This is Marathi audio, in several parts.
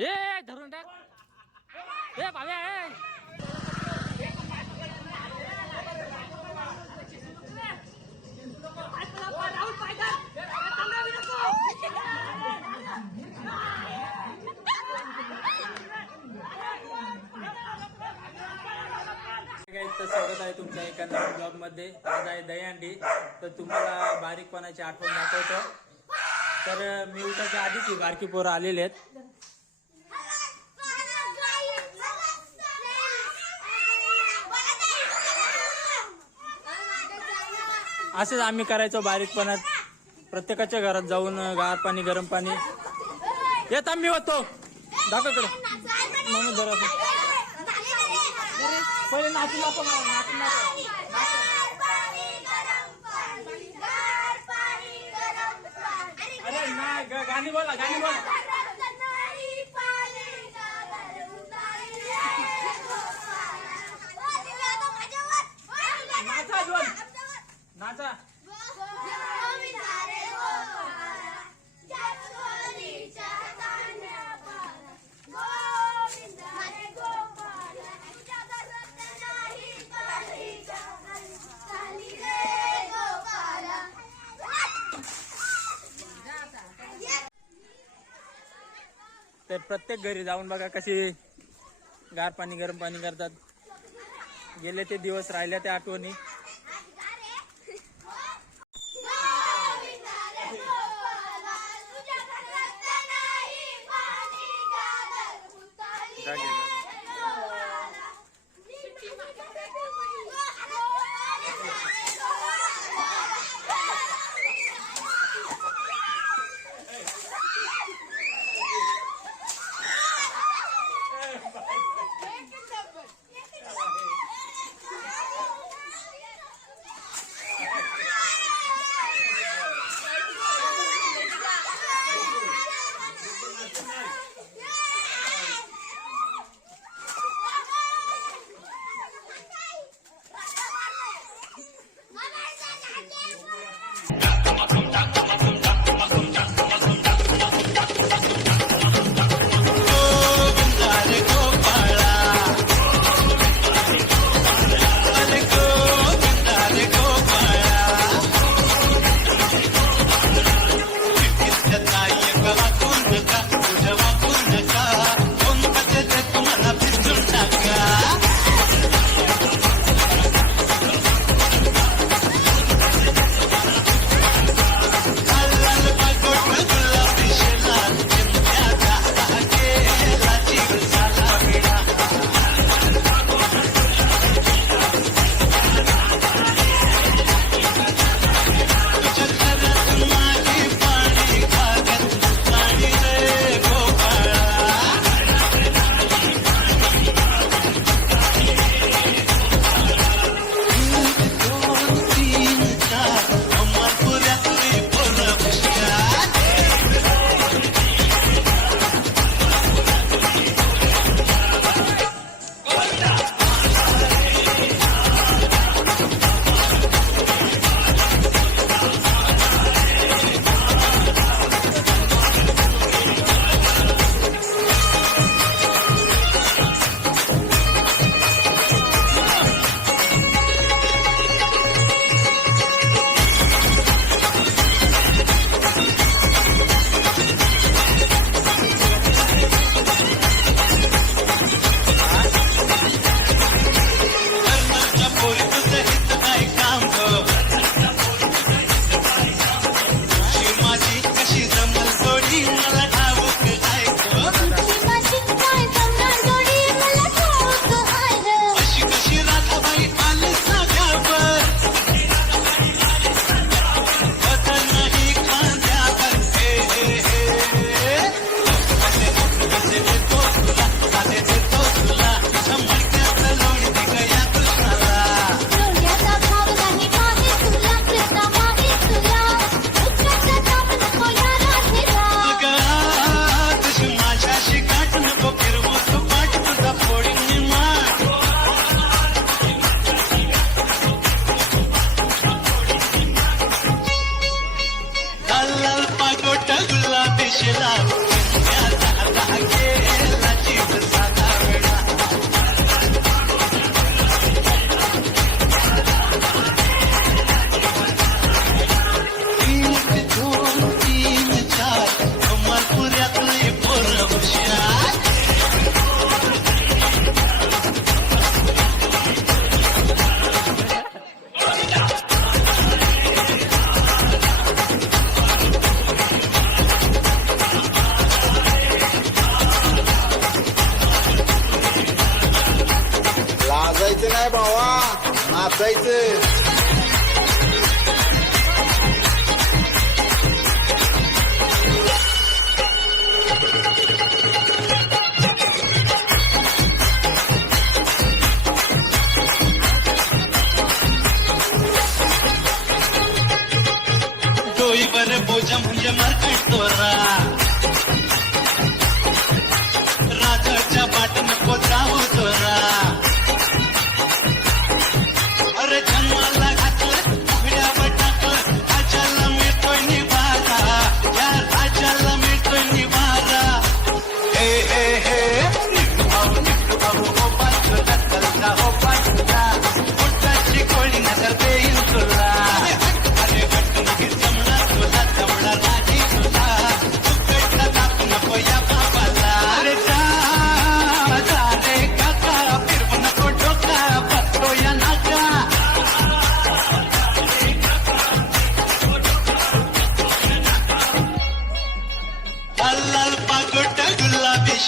ए धरून टाक. ए भाव्या तर स्वागत आहे तुमच्या एका नवीन ब्लॉगमध्ये आज आहे दहीहंडी तर तुम्हाला बारीकपणाची आठवण दाखवतो. तर मी उठाच्या आधीच ही बारकी पोरं आलेले आहेत. असंच आम्ही करायचो बारीकपणात. प्रत्येकाच्या घरात जाऊन गार पाणी गरम पाणी. येत आम्ही होतो. दाखवकडे म्हणून जरा पहिले नाचू नको नाचू नको. गाणी बोला गाणी बोला. माझा. तर प्रत्येक घरी जाऊन बघा कशी गार पाणी गरम पाणी करतात. गेले ते दिवस राहिल्या त्या आठवणी.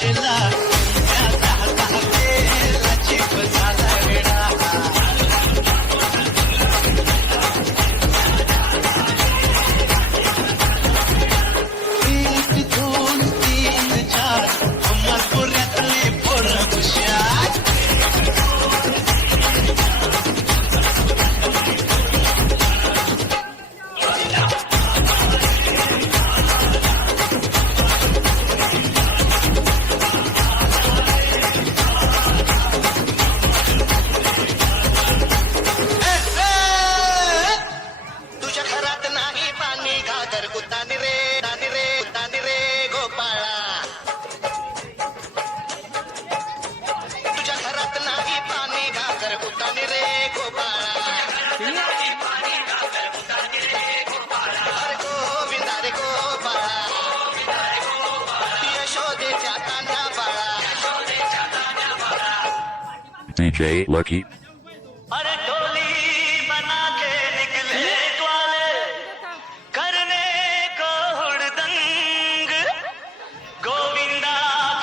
Krishna.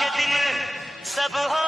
के दिन सब हो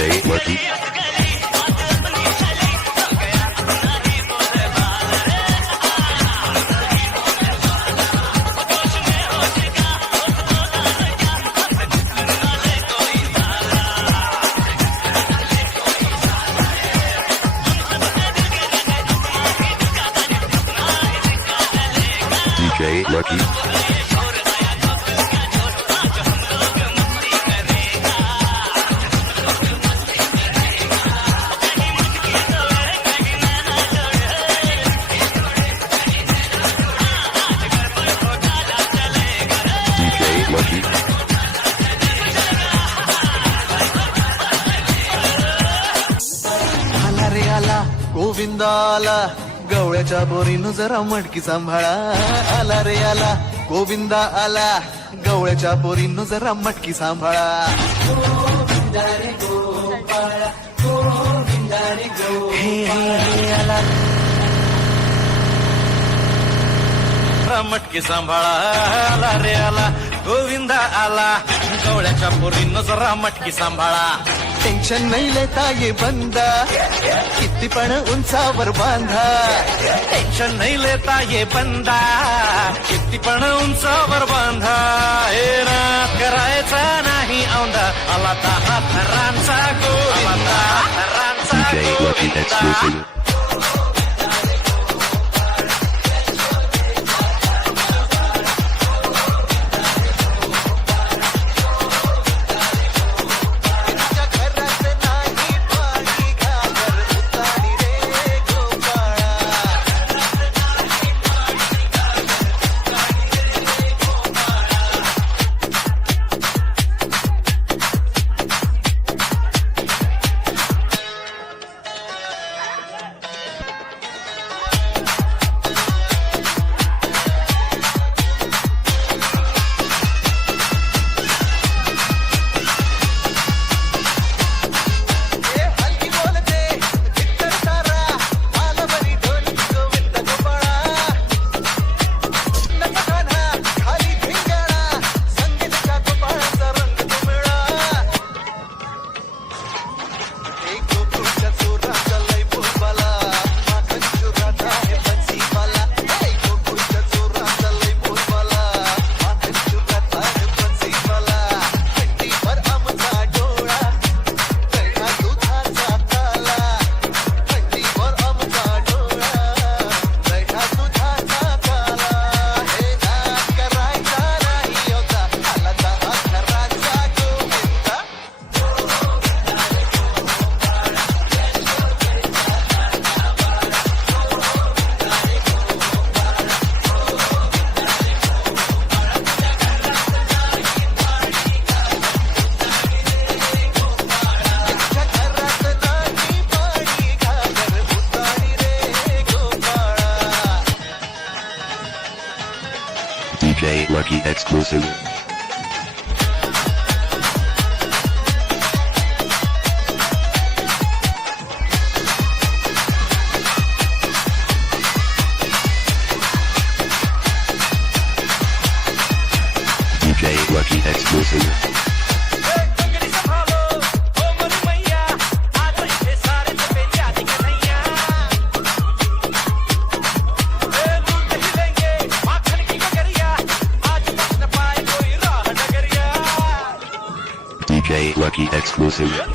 Lucky. गोविंद आला गवळ्याच्या बोरीनं जरा मडकी सांभाळा. आला रे आला गोविंद आला गवळ्याच्या बोरीनं जरा मटकी सांभाळा. हे हे आला. मटकी सांभाळा. आला रे आला गोविंदा आला. गवळ्याच्या पोरीनं जरा मटकी सांभाळा. टेन्शन नाही लेता ये बंदा. किती पण उंचावर बांधा. टेन्शन नाही लेता ये बंदा. किती पण उंचावर बांधा. हे ना करायचा नाही औंदा आला तर हातरांचा Govinda. हातरांचा Govinda. Lucky exclusive. Music.